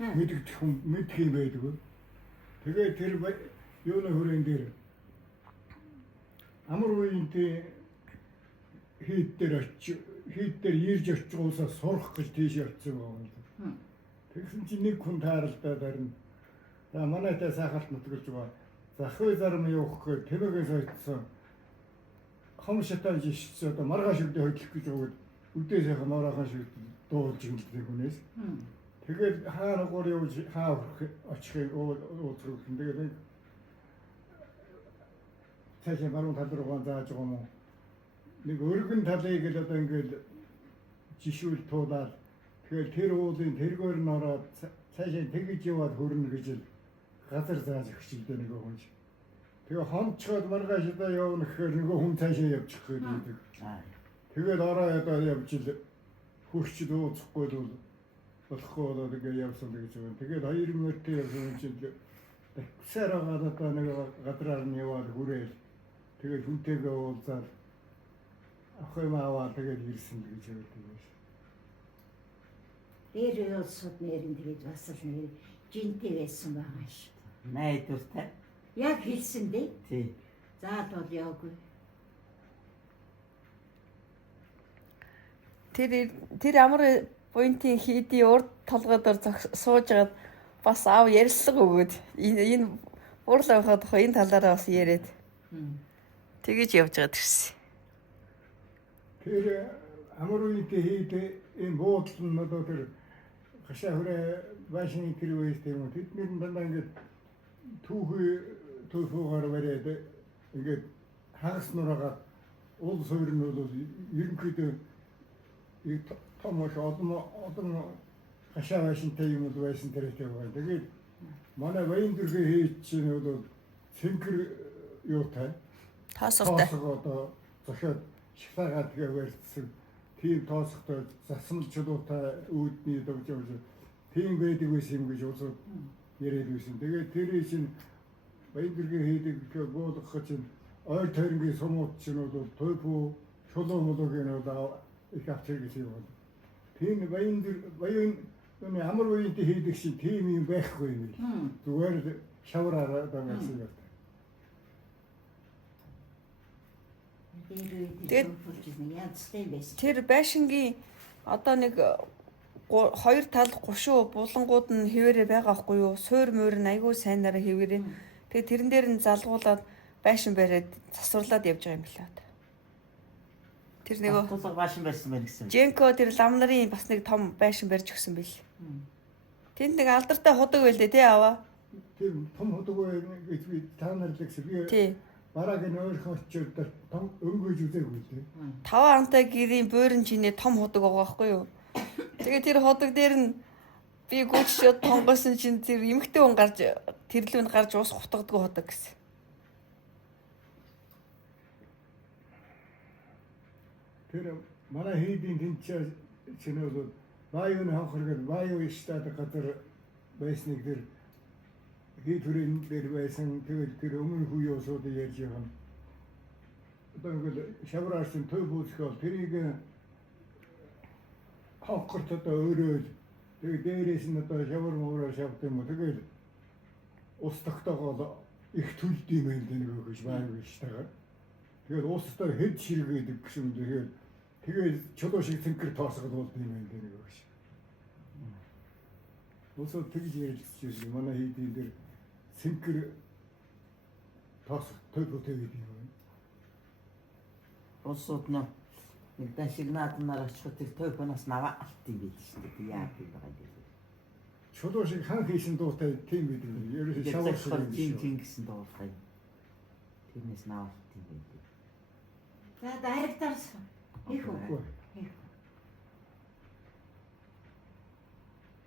мэддэг хүн мэдх юм байдгүй. Тэгээд тэр юуны хүрэн дээр амар үеийнтэй хийд дээр ирж очиж уусаа сурах гэж тийш явцсан байна. Тэгсэн чинь нэг хүн тааралдаад харин за манайтай сайхалт нутгалж байгаа. Захвы зарим явах гэж тэмээгээс очсон. Хам шатан жишээ одоо маргааш өдөө хөдлөх гэж байгаа. Өдөө сайхан маргааш дуулж ингэдэг хүнээс. Тэгээд хаана гор явж хаа очихыг уутрах юм. Тэгээд цаашаа баруун тал руу зааж байгаа юм уу? Нэг өргөн талыг л одоо ингээд жишүүл туулаад тэгээд тэр уулын тэргээр нь ороод цаашаа тэгж яваад хөрнө гэж л газар зааж өгчилдөө нэг хүн. Тэгээ хонцгоод маргааш одоо явна гэхээр нөгөө хүн цаашаа явчих гэдэг. Тэгээд ороод явж л хурч дууцахгүй л болохгүй болоод ингээ явсан гэж байна. Тэгээд 2 минутын явсан чинь сар агаад одоо нэг гадраар нь яваад хүрээл. Тэгээд хүнтэйгээ уулзаад ахын аваад тэгээд ирсэн гэж байна. Дээр улсууд нэрэн тэгээд бас л нэр жинтэй байсан байгаа шүү. Найдвартай. Яг хэлсэн дээ. Тий. Заад бол яваагүй. Тэр амар буянтын хийдийн урд толгойдоор сууж агаад бас аав ярилцлага өгөөд энэ уурлаа байхад энэ талаараа бас яриад тэгэж явж байгаа гэсэн. Тэр амар үеийнхээ хийдэ энэ буудлын нь одоо тэр гашаа хүрээ башны тэр үеэс тийм үү тэдний дандаа ингээд түүхүүгээр бариад ингээд хагас нураагаад уул суурь нь бол ерөнхийдөө томоош одон гашаа башинтай юм бол байсан тэрэгтэй байгаа. Тэгээд манай баян дүргээ хийж чинь бол цэнхэр юутай Тоосготой. Одоо зохиод шифаагаад тэгээ барьсан. Тийм тоосготой засмалчлуутай үүдний догж явж тийм байдаг байсан юм гэж усууд яриад байсан. Тэгээд тэр чинь баян дүргээ хийдэг буулгах чинь ойр тойрнгийн сумууд чинь бол тойпу шулуу мологийн одоо их авчир гэж юм байна. Тийм баян амар үеийнтэй хийдэг чинь тийм юм байхгүй юм. Зүгээр шавраараа байгаа юм. Тэр байшингийн одоо нэг 2 тал 30 булангууд нь хэвээрээ байгаа байхгүй юу? Суур муур нь айгүй сайнараа хэвээрээ. Тэгээ тэрэн дээр нь залгуулад байшин бариад засварлаад явж байгаа юм билээ. Тэр нөгөө тусаг байшин байсан байх гэсэн. Женко тэр лам нарын бас нэг том байшин барьж өгсөн бил. Тэнд нэг алдартай худаг байлээ тий аваа. Тэр том худаг гэж би та нар л гэсэн би. Тий. Бараагийн өөрхөн очиод том өнгөж үзээгүй тий. 5 антай гэрийн буурин чинээ том худаг байгаа байхгүй юу? Тэгээ тэр худаг дээр нь би гүйчшээд тонгосон чинь тэр эмхтэй хүн гарч тэрлүүнд гарч ус хутгадгүй худаг гэсэн. Тэр манай хийдийн тэнцээ чинээ бааюуны ханхаргад бааюу штат газар байсныг тэр хийдвэрийн дээр байсан тэгэл тэр өмнө хүү юусууд ярьж байгаа. Одоо ингээд шавраарсан төв бүсгөл тэрийг хавхарт одоо өөрөө тэгээ дээрээс нь одоо шавар муураар шавд юм уу тэгэл устгахтайгаа их төлд юм байна нэг гэж бааюу штагаар. Тэгээд уустай хэд ширгээдэг гэсэн тэгээд чулуу шиг цэнхэр тоосгол болд юм байна нэг гэж. Уусаа тэгж ярьж манай хийдийн дээр цэнхэр тоосгол төвөтэй гэдэг юм. Усууд нь нэг дашигнаад нар очиход тэр тойпоноос наваа алт юм биш үү? Би яа гэдэг юм. Чулуу шиг хан хийсэн дуутай тийм байдаг. Ерөөсөө шавар шиг тийм гэсэн дуутай. Тэрнээс наваа алт юм байдаг. За дарагтарсан. Их үү? Үгүй.